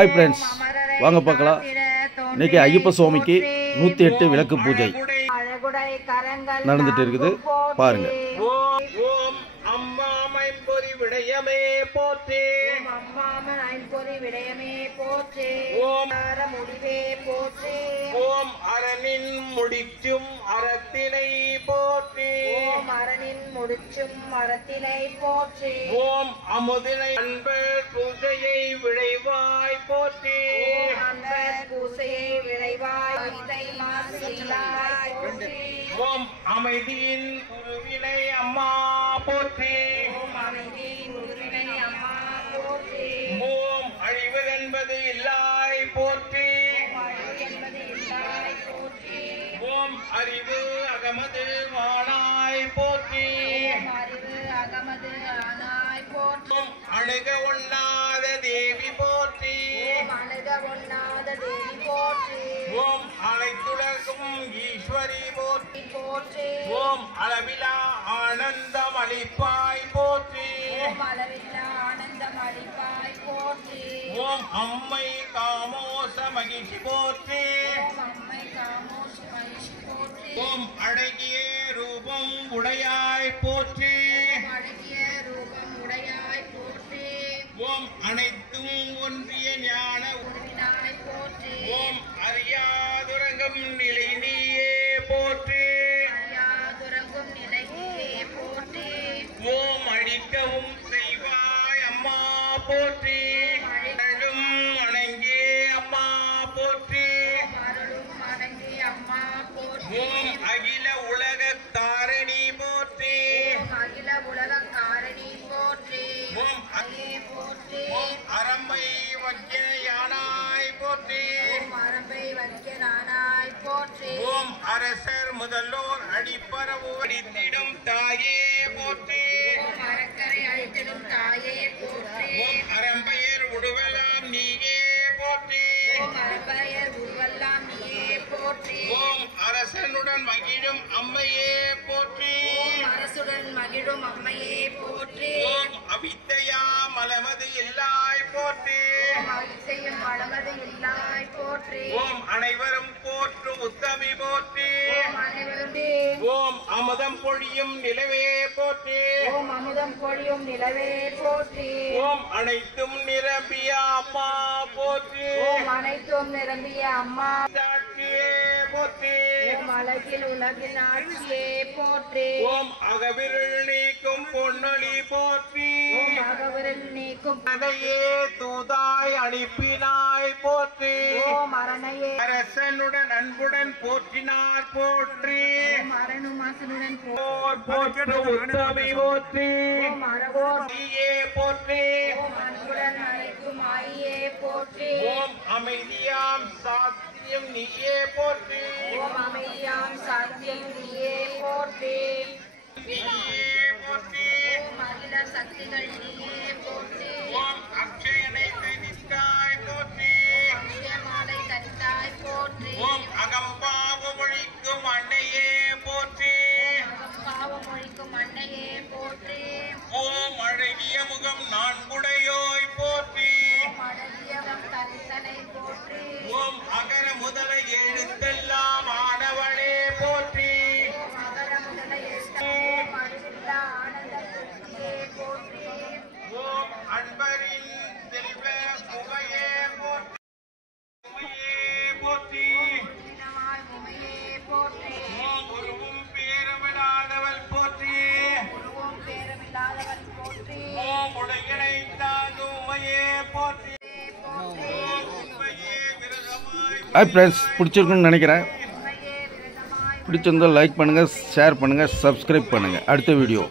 Hi friends, வாங்க பார்க்கலாம். இன்னைக்கு ஐயப்ப சுவாமிக்கு 108 விளக்கு பூஜை நடந்துட்டு இருக்குது, பாருங்க. ஓம் அம்மாமை பொறி விடயமே போற்றி, அம்மாம ஐம்பொறி விடயமே போற்றி, ஓம் முடிவே போற்றி, ஓம் அரணின் முடிச்சும் அறத்தினை போற்றி, ஓம் அரணின் முடிச்சும் மரத்தினை போற்றி, ஓம் அமுதினை அன்பர் பூஜையை விளைவாய் போற்றி, ஓம் அன்பர் பூசையை விளைவாய் இதை மாசிலாய் போற்றி, ஓம் அமைதியின் குருவினை அம்மா போற்றி, ஓம் அமைதியின் உருவினை அம்மா போற்றி, ஓம் அழிவதென்பது இல்லாய் போற்றி, என்பது இல்லாய் போற்றி, ஓம் அறிவு அகமது வானாய் போற்றி, அறிவு அகமது ஆனாய் போற்றி, ஓம் அணுக ஒண்ணாத தேவி போற்றி, அணுக ஒண்ணாத தேவி போற்றி, ஓம் அனைத்துலகும் ஈஸ்வரி போற்றி, போற்றி, ஓம் அளவிலா ஆனந்தம் அளிப்பாய் போற்றி, ஓம் அளவில்லா ஆனந்தம் அளிப்பாய் போற்றி, ஓம் அம்மை காமோச மகிழ்ச்சி போற்றி, ஓம் அம்மை காமோஷ் மகிழ்ச்சி போற்றி, ஓம் அழகிய ரூபம் உடையாய் போற்றி, அழகிய ரூபம் உடையாய் போற்றி, ஓம் அனைத்தும் ஒன்றிய ஞான உருவினாய் போற்றி, ஓம் அறியாதுரங்கம் நிலை நீயே போற்றி, அறியாதுறங்கும் நிலையே போற்றி, ஓம் அழிக்கவும் செய்வாய் அம்மா போற்றி, அருளும் வணங்கே அம்மா போற்றி, அருளும் அடங்கி அம்மா போற்றி, ஓம் அகில உலக தாரணி போற்றி, ஓம் அகில உலக காரணி போற்றி, ஓம் அயே போற்றி, ஓம் அரம்பை வக்கியானாய் போற்றி, ஓம் அரம்பை வைக்கிறானாய் போற்றி, ஓம் அரசர் முதல்வோர் அடிப்பரவோ அடித்திடும் தாயே போற்றி, ஓம் அரக்கரை அழித்திடும் தாயே போற்றி, ஓம் அரம்பையர் உடுவலாம் நீயே போற்றி, ஓம் அரம்பையர் உருவெல்லாம் நீயே போற்றி, ஓம் அரசனுடன் மகிழும் அம்மையே போற்றி, ஓம் அரசுடன் மகிழும் அம்மையே போற்றி, ஓம் அவித்தையா மலமது இல்லாய் போற்றி, ஓம் அவித்தையும் வளமது இல்லாய் போற்றி, ஓம் அனைவரும் போற்றும் உத்தமி போற்றி, ஓம் அனைவரும் ஓம் அமுதம் பொழியும் நிலவே போற்றி, ஓம் அமுதம் பொழியும் நிலவே போற்றி, ஓம் அனைத்தும் நிரம்பிய அம்மா போற்றி, ஓம் அனைத்தும் நிரம்பிய அம்மா, சாட்சியே போற்றி, ஓம் அழகில் உலகின் ஆட்சியே போற்றி, ஓம் அகவிருள் நீக்கும் பொன்னொழி போற்றி, ஓம் அகவரில் நீக்கும் அதையே தூதாய் அனுப்பினாய் போற்றி, ஓம் அரணையே, அரசனுடன் அன்புடன் போற்றினார் போற்றி, ஓம் அரணும் அசனுடன் போர் போற்று உத்தமி போற்றி, ஓம் அறவோர் நீயே போற்றி, ஓம் அன்புடன் அழைக்கும் ஆயே போற்றி, ஓம் அமைதியாம் சாத்தியம் நீயே போற்றி, ஓம் அமைதியாம் சாத்தியம் நீயே போற்றி, நீயே போற்றி, ஓம் அகில சக்திகள் நீயே போற்றி, ஓம் அக்ஷயனை நிற்காய் போற்றி, அக்ஷயமாலை தனித்தாய் போற்றி, ஓம் அகம்பாவ ஒழிக்கும் அன்னையே போற்றி, பாவம் ஒழிக்கும் அன்னையே போற்றி, ஓம் அழகிய முகம் நான்குடையோய் போற்றி, ஓம் அழகியவம் தரிசனை போற்றி, ஓம் அகர முதல எழுத்தெல்லாம் ஆனவளே போற்றி, ஓம் அகர முதல ஓம் அழிவில்லா ஆனந்த சக்தியே போற்றி, ஓம் அன்பரின் செல்வ உமையே போற்றி, உமையே போற்றி, தினமாய் உமையே போற்றி, ஓம் உருவும் பேரவிடாதவள் போற்றி, உருவம் பேரமில்லாதவன் போற்றி, ஓம் உலகினை தாங்கும் உமையே போற்றி, போற்றி, ஓம் உண்மையே விரதமாய் ஹாய் ஃப்ரெண்ட்ஸ், பிடிச்சிருக்குன்னு நினைக்கிறேன். உமையே விரதமாய் பிடிச்சிருந்தால் லைக் பண்ணுங்கள், ஷேர் பண்ணுங்கள், சப்ஸ்கிரைப் பண்ணுங்கள். அடுத்த வீடியோ